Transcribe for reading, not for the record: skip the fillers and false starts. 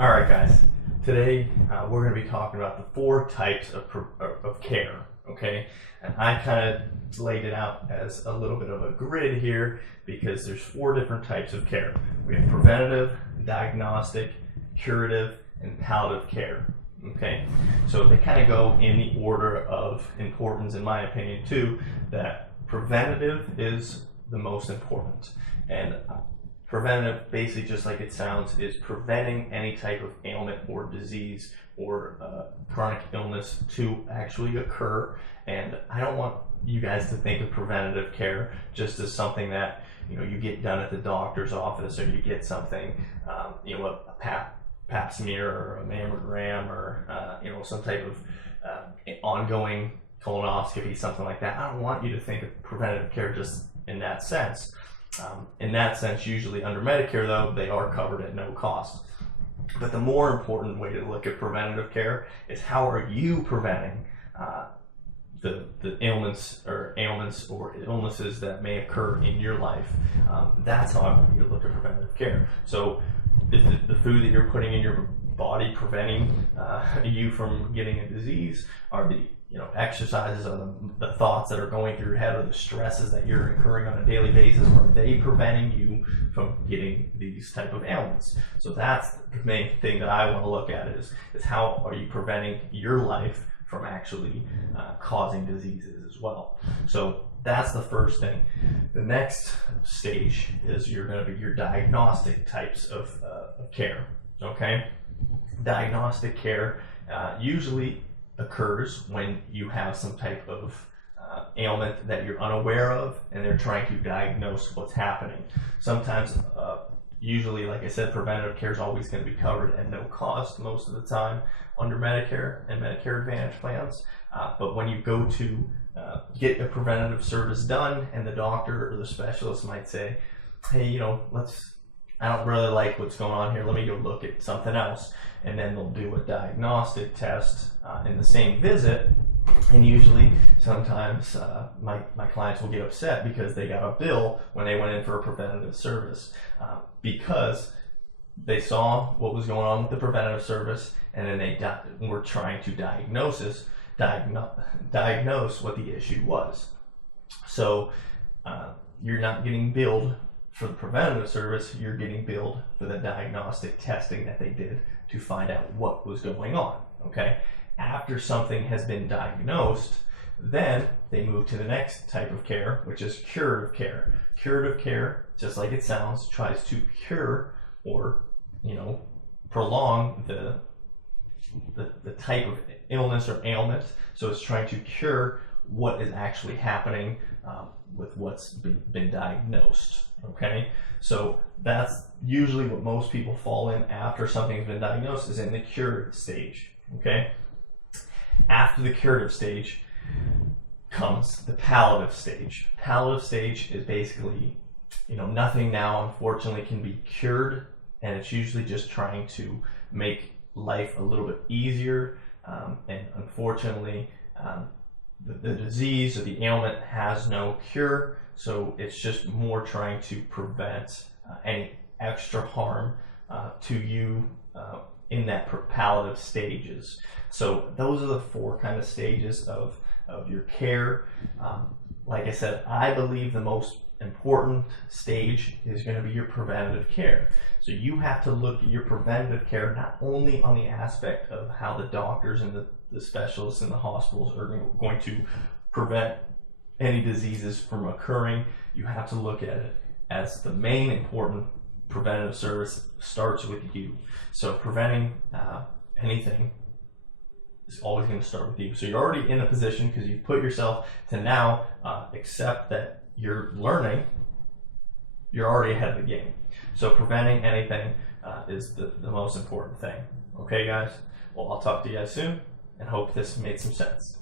All right, guys. Today we're going to be talking about the four types of care. Okay, and I kind of laid it out as a little bit of a grid here because there's four different types of care. We have preventative, diagnostic, curative, and palliative care. Okay, so they kind of go in the order of importance, in my opinion, too. That preventative is the most important, and preventative, basically just like it sounds, is preventing any type of ailment or disease or chronic illness to actually occur. And I don't want you guys to think of preventative care just as something that you get done at the doctor's office, or you get something, a pap smear or a mammogram or some type of ongoing colonoscopy, something like that. I don't want you to think of preventative care just in that sense. In that sense, usually under Medicare, though, they are covered at no cost. But the more important way to look at preventative care is how are you preventing the ailments or illnesses that may occur in your life. That's how I want you to look at preventative care. So is the food that you're putting in your body preventing you from getting a disease? Are the exercises or the thoughts that are going through your head, or the stresses that you're incurring on a daily basis, are they preventing you from getting these type of ailments? So that's the main thing that I want to look at is how are you preventing your life from actually causing diseases as well. So that's the first thing. The next stage is you're going to be your diagnostic types of care. Okay, diagnostic care usually occurs when you have some type of ailment that you're unaware of, and they're trying to diagnose what's happening. Sometimes, usually, like I said, preventative care is always going to be covered at no cost most of the time under Medicare and Medicare Advantage plans. But when you go to get a preventative service done, and the doctor or the specialist might say, hey, I don't really like what's going on here, let me go look at something else. And then they'll do a diagnostic test in the same visit. And usually, sometimes my clients will get upset because they got a bill when they went in for a preventative service because they saw what was going on with the preventative service, and then they were trying to diagnose what the issue was. So you're not getting billed for the preventative service, you're getting billed for the diagnostic testing that they did to find out what was going on. Okay, after something has been diagnosed, then they move to the next type of care, which is curative care. Curative care, just like it sounds, tries to cure or prolong the type of illness or ailment. So it's trying to cure what is actually happening with what's been diagnosed. Okay, so that's usually what most people fall in after something's been diagnosed, is in the curative stage. Okay, after the curative stage comes the palliative stage. Palliative stage is basically, nothing now unfortunately can be cured, and it's usually just trying to make life a little bit easier. And unfortunately, the disease or the ailment has no cure, so it's just more trying to prevent any extra harm to you in that palliative stages. So those are the four kind of stages of your care. Like I said, I believe the most important stage is going to be your preventative care. So you have to look at your preventative care not only on the aspect of how the doctors and the specialists in the hospitals are going to prevent any diseases from occurring. You have to look at it as the main important preventative service starts with you. So preventing anything is always going to start with you. So you're already in a position, because you've put yourself to now accept that you're learning, you're already ahead of the game. So preventing anything is the most important thing. Okay, guys? Well, I'll talk to you guys soon, and hope this made some sense.